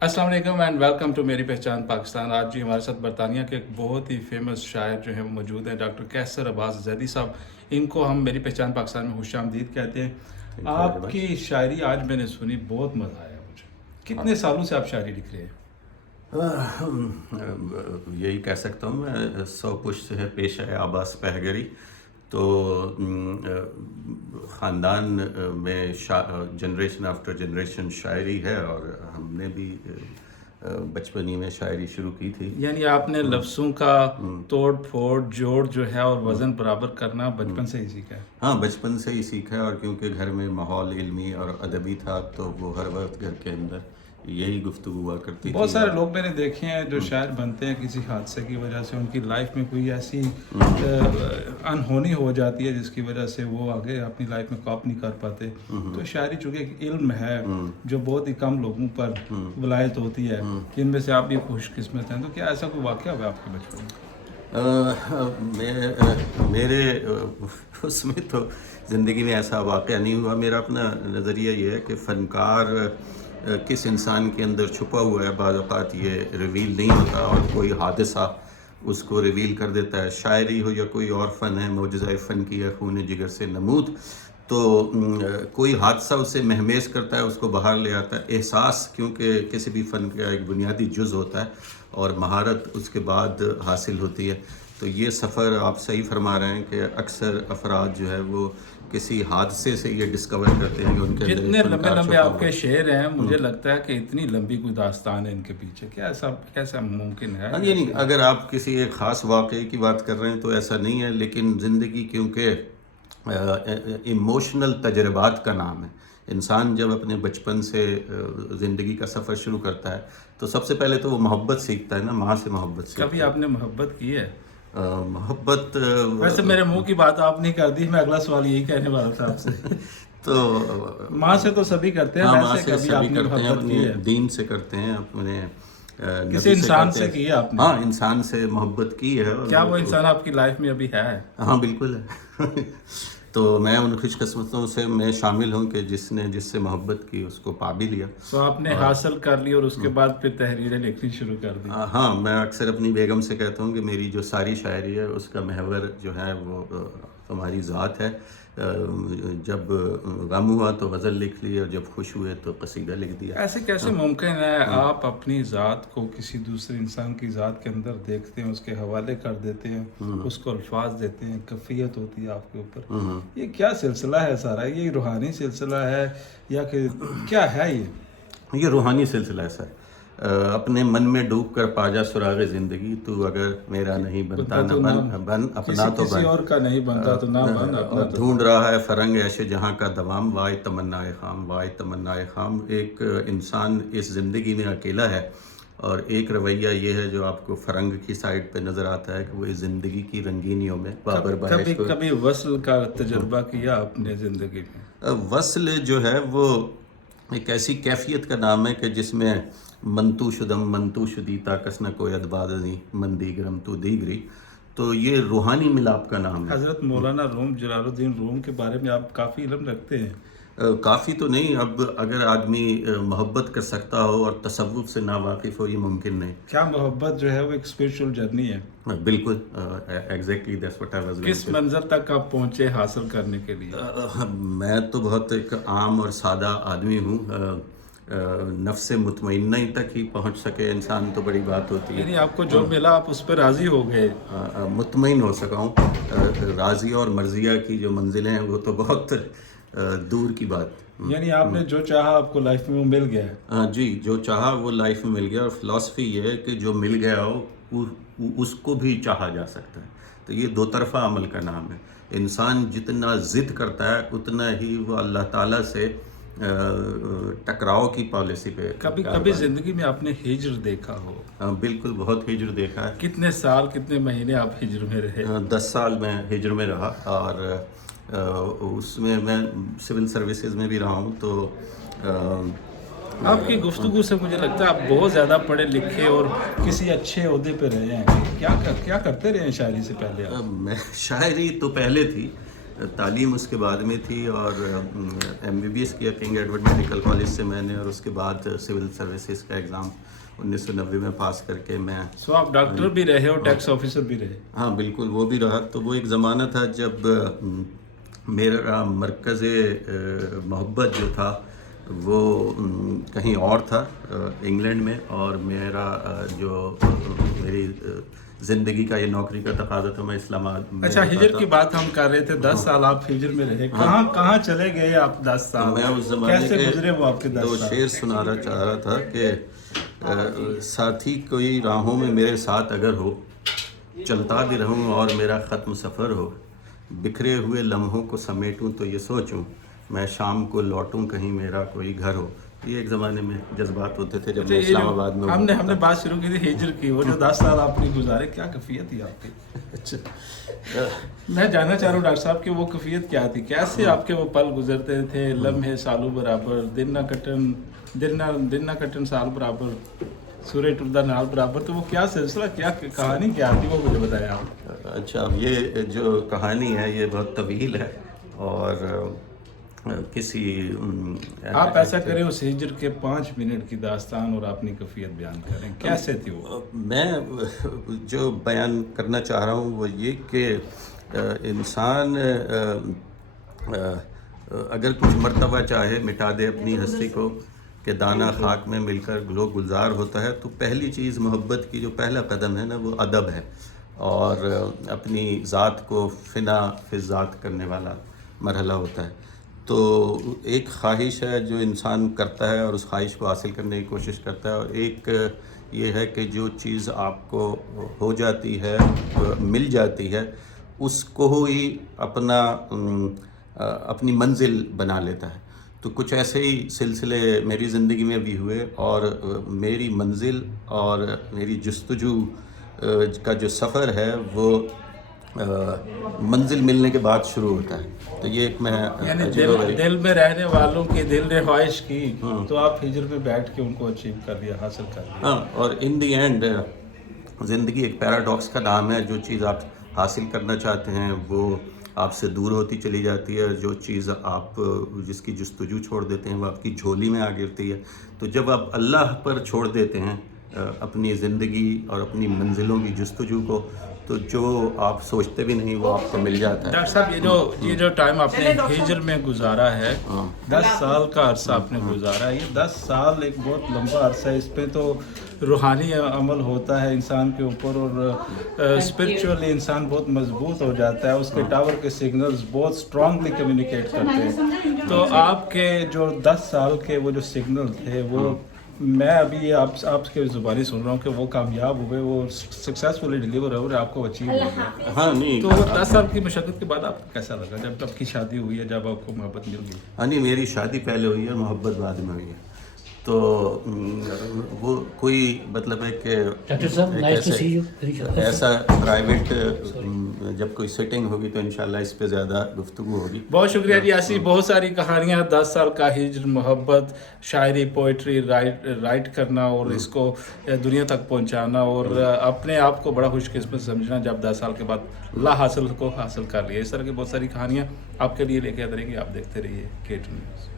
अस्सलाम वालेकुम and welcome to मेरी पहचान पाकिस्तान। आज जी हमारे साथ बरतानिया के एक बहुत ही फेमस शायर जो है वो मौजूद हैं, डॉक्टर कैसर अब्बास जैदी साहब। इनको हम मेरी पहचान पाकिस्तान में खुशामदीद कहते हैं। थैंक यू वेरी आपकी मच। शायरी आज मैंने सुनी, बहुत मज़ा आया मुझे। कितने सालों से आप शायरी लिख रहे हैं? यही कह सकता हूँ मैं, 100 पुश्त है पेशा है आबास पहगरी। तो ख़ानदान में जनरेशन आफ्टर जनरेशन शायरी है, और हमने भी बचपन ही में शायरी शुरू की थी। यानी आपने लफ्ज़ों का तोड़ फोड़ जोड़ जो है और वज़न बराबर करना बचपन से ही सीखा है? हाँ, बचपन से ही सीखा है, और क्योंकि घर में माहौल इल्मी और अदबी था तो वो हर वक्त घर के अंदर यही गुफ्तगू हुआ करती थी। बहुत सारे लोग मैंने देखे हैं जो शायर बनते हैं, किसी हादसे की वजह से उनकी लाइफ में कोई ऐसी अनहोनी हो जाती है जिसकी वजह से वो आगे अपनी लाइफ में कॉप नहीं कर पाते। तो शायरी चूँकि एक इल्म है जो बहुत ही कम लोगों पर विलायत होती है, जिनमें से आप भी खुशकिस्मत हैं। तो क्या ऐसा कोई वाक़या हुआ आपके बचपन में? मेरे उसमें तो ज़िंदगी में ऐसा वाक़या नहीं हुआ। मेरा अपना नज़रिया ये है कि फ़नकार किस इंसान के अंदर छुपा हुआ है, बाज़ औक़ात ये रिवील नहीं होता, और कोई हादसा उसको रिवील कर देता है। शायरी हो या कोई और फ़न है, मोजज़ाए फ़न की है खून जिगर से नमूद, तो कोई हादसा उसे महमेज करता है, उसको बाहर ले आता है। एहसास, क्योंकि किसी भी फ़न का एक बुनियादी जुज़ होता है और महारत उसके बाद हासिल होती है। तो ये सफ़र आप सही फरमा रहे हैं कि अक्सर अफराद जो है वो किसी हादसे से ये डिस्कवर करते हैं कि उनके अंदर जितने एक लंबे फ़नकार लंबे छुपा हुआ आपके है। शेर हैं, मुझे लगता है कि इतनी लंबी कोई दास्तान है इनके पीछे। क्या ऐसा कैसा मुमकिन है? हाँ, ये नहीं, अगर आप किसी एक ख़ास वाक़े की बात कर रहे हैं तो ऐसा नहीं है, लेकिन ज़िंदगी क्योंकि इमोशनल तजर्बात का नाम है। इंसान जब अपने बचपन से ज़िंदगी का सफ़र शुरू करता है तो सबसे पहले तो वो मोहब्बत सीखता है ना, माँ से मोहब्बत सीखता कभी है। आपने मोहब्बत की है? मोहब्बत वैसे मेरे मुंह की बात आपने कर दी, मैं अगला सवाल यही कहने वाला था आपसे। तो माँ से तो सभी करते हैं, हाँ, माँ वैसे से कभी सभी आपने करते हैं, मोहब्बत की अपने है? दीन से करते हैं, अपने किसी नबी से इंसान करते से हैं। की है आपने? हाँ, इंसान से मोहब्बत की है। और क्या वो इंसान आपकी लाइफ में अभी है? हाँ, बिल्कुल है। तो मैं उन खुशकिस्मतों से मैं शामिल हूँ कि जिसने जिससे मोहब्बत की उसको पा भी लिया। तो आपने हासिल कर ली और उसके बाद फिर तहरीरें लिखनी शुरू कर दी? हाँ, मैं अक्सर अपनी बेगम से कहता हूँ कि मेरी जो सारी शायरी है उसका महवर जो है वो तुम्हारी ज़ात है। जब गम हुआ तो गज़ल लिख ली, और जब खुश हुए तो कसीदा लिख दिया। ऐसे कैसे मुमकिन है आप अपनी ज़ात को किसी दूसरे इंसान की ज़ात के अंदर देखते हैं, उसके हवाले कर देते हैं, उसको अल्फाज देते हैं, कैफियत होती है आपके ऊपर? ये क्या सिलसिला है सारा? ये रूहानी सिलसिला है या कि क्या है ये? ये रूहानी सिलसिला है सर। अपने मन में डूब कर पाजा सुराग ज़िंदगी, तू अगर मेरा नहीं बनता तो न ना बन, बन अपना तो किसी बन। और का नहीं बनता तो ना बन अपना और तो। ढूंढ रहा है फरंग ऐशे जहाँ का दवाम, वाय तमन्नाए खाम, वाय तमन्नाए खाम। एक इंसान इस ज़िंदगी में अकेला है, और एक रवैया ये है जो आपको फरंग की साइड पे नज़र आता है कि वो इस ज़िंदगी की रंगीनियों में बाबर कभी बारिश को। कभी वस्ल का तजुर्बा किया अपने ज़िंदगी में? वस्ल जो है वो एक ऐसी कैफियत का नाम है कि जिसमें मंतू शुदम मंतू शुदीता कसना कोई अदबादी मंदी गरम तू दीगरी। तो ये रूहानी मिलाप का नाम है। हज़रत मौलाना रूम जलालुद्दीन रूम के बारे में आप काफ़ी इल्म रखते हैं। काफ़ी तो नहीं, अब अगर आदमी मोहब्बत कर सकता हो और तसव्वुफ से ना वाकिफ़ हो, ये मुमकिन नहीं। क्या मोहब्बत जो है वो एक स्पिरिचुअल जर्नी है? बिल्कुल, exactly that's what I was किस मंज़र तक आप पहुँचे हासिल करने के लिए? मैं तो बहुत एक आम और सादा आदमी हूँ। नफ्स मुतमइन्ना तक ही पहुँच सके इंसान तो बड़ी बात होती है। यानी आपको जो मिला आप उस पर राज़ी हो गए? मुतमईन हो सका हूँ। राज़ी और मर्ज़िया की जो मंजिलें हैं वो तो बहुत दूर की बात। यानी आपने जो चाहा आपको लाइफ में वो मिल गया है? जी, जो चाहा वो लाइफ में मिल गया, और फ़िलॉसफ़ी ये है कि जो मिल गया हो उसको भी चाहा जा सकता है। तो ये दो तरफ़ा अमल का नाम है। इंसान जितना ज़िद करता है उतना ही वो अल्लाह ताला से टकराव की पॉलिसी पे कभी कारवाई। कभी ज़िंदगी में आपने हिज्र देखा हो? बिल्कुल, बहुत हिज्र देखा है। कितने साल कितने महीने आप हिज्र में रहे? 10 साल मैं हिज्र में रहा, और उसमें मैं सिविल सर्विसेज में भी रहा हूँ। तो आपकी गुफ्तगू से मुझे लगता है आप बहुत ज़्यादा पढ़े लिखे और किसी अच्छे ओहदे पे रहे हैं। क्या करते रहे हैं शायरी से पहले आप? मैं शायरी तो पहले थी, تعلیم اس کے بعد میں تھی اور MBBS کیا کنگ ایڈورڈ میڈیکل کالج سے میں نے, اور اس کے بعد سول سروسز کا ایگزام 1990 میں پاس کر کے میں سو آپ ڈاکٹر بھی رہے اور ٹیکس آفیسر بھی رہے. ہاں بالکل وہ بھی رہا. تو وہ ایک زمانہ تھا جب میرا مرکز محبت جو تھا وہ کہیں اور تھا انگلینڈ میں, اور میرا جو میری زندگی کا یہ نوکری کا تقاضا تھا میں اسلام آباد میں. اچھا ہجر کی بات ہم کر رہے تھے, 10 سال آپ ہجر میں رہے, کہاں چلے گئے آپ 10 سال؟ میں اس زمانے کیسے گزرے وہ آپ کے 10 دو سال؟ شعر سنانا چاہ رہا تھا کہ ساتھی کوئی راہوں میں میرے ساتھ اگر ہو, چلتا بھی رہوں اور میرا ختم سفر ہو, بکھرے ہوئے لمحوں کو سمیٹوں تو یہ سوچوں, میں شام کو لوٹوں کہیں میرا کوئی گھر ہو. یہ ایک زمانے میں جذبات ہوتے تھے جب میں اسلام آباد میں ہم نے بات شروع کی تھی ہجر کی, وہ جو 10 سال آپ نے گزارے کیا کیفیت تھی آپ کی؟ اچھا میں جاننا چاہ رہا ہوں ڈاکٹر صاحب کہ وہ کیفیت کیا تھی, کیسے آپ کے وہ پل گزرتے تھے, لمحے سالوں برابر, دن نہ کٹن سال برابر, سورج ٹردا نال برابر, تو وہ کیا سلسلہ, کیا کہانی کیا تھی, وہ مجھے بتایا آپ. اچھا اب یہ جو کہانی ہے یہ بہت طویل ہے, اور کسی آپ ایسا کریں اس ہجر کے 5 منٹ کی داستان اور اپنی کیفیت بیان کریں, کیسے تھی وہ؟ میں جو بیان کرنا چاہ رہا ہوں وہ یہ کہ انسان اگر کچھ مرتبہ چاہے مٹا دے اپنی ہستی کو کہ دانہ خاک میں مل کر گلزار ہوتا ہے, تو پہلی چیز محبت کی جو پہلا قدم ہے نا وہ ادب ہے, اور اپنی ذات کو فنا فی ذات کرنے والا مرحلہ ہوتا ہے. تو ایک خواہش ہے جو انسان کرتا ہے اور اس خواہش کو حاصل کرنے کی کوشش کرتا ہے, اور ایک یہ ہے کہ جو چیز آپ کو ہو جاتی ہے, مل جاتی ہے, اس کو ہی اپنی منزل بنا لیتا ہے. تو کچھ ایسے ہی سلسلے میری زندگی میں بھی ہوئے, اور میری منزل اور میری جستجو کا جو سفر ہے وہ منزل ملنے کے بعد شروع ہوتا ہے. تو یہ ایک میں یعنی دل میں رہنے والوں کی دل نے خواہش کی تو آپ ہجر میں بیٹھ کے ان کو اچیو کر لیا, حاصل کر لیا. ہاں, اور ان دی اینڈ زندگی ایک پیراڈاکس کا نام ہے, جو چیز آپ حاصل کرنا چاہتے ہیں وہ آپ سے دور ہوتی چلی جاتی ہے, جو چیز آپ جس کی جستجو چھوڑ دیتے ہیں وہ آپ کی جھولی میں آ گرتی ہے. تو جب آپ اللہ پر چھوڑ دیتے ہیں اپنی زندگی اور اپنی منزلوں کی جستجو کو, تو جو آپ سوچتے بھی نہیں وہ آپ کو مل جاتا ہے. ڈاکٹر صاحب یہ جو ٹائم آپ نے ہجر میں گزارا ہے, 10 سال کا عرصہ آپ نے گزارا ہے, یہ 10 سال ایک بہت لمبا عرصہ ہے. اس پہ تو روحانی عمل ہوتا ہے انسان کے اوپر, اور اسپرچولی انسان بہت مضبوط ہو جاتا ہے, اس کے ٹاور کے سگنلز بہت اسٹرانگلی کمیونیکیٹ کرتے ہیں. تو آپ کے جو 10 سال کے وہ جو سگنل تھے وہ میں ابھی آپ کے زبانی سن رہا ہوں کہ وہ کامیاب ہوئے, وہ سکسیزفلی ڈیلیور ہو رہے, آپ کو اچیو ہو گیا. ہاں نہیں, تو 10 سال کی مشقت کے بعد آپ کو کیسا لگا جب آپ کی شادی ہوئی ہے, جب آپ کو محبت مل گئی؟ ہاں نہیں, میری شادی پہلے ہوئی ہے, محبت بعد میں ہوئی ہے. تو وہ کوئی مطلب ہے کہ ایسا پرائیویٹ جب کوئی سیٹنگ ہوگی تو انشاءاللہ اس پہ زیادہ گفتگو ہوگی. بہت شکریہ جی. ایسی بہت ساری کہانیاں, 10 سال کا ہجر, محبت, شاعری, پوئٹری رائٹ کرنا اور اس کو دنیا تک پہنچانا, اور اپنے آپ کو بڑا خوش قسمت سمجھنا جب 10 سال کے بعد لا حاصل کو حاصل کر لیا. اس طرح کی بہت ساری کہانیاں آپ کے لیے لے کے آتے رہے گی. آپ دیکھتے رہیے K2 نیوز.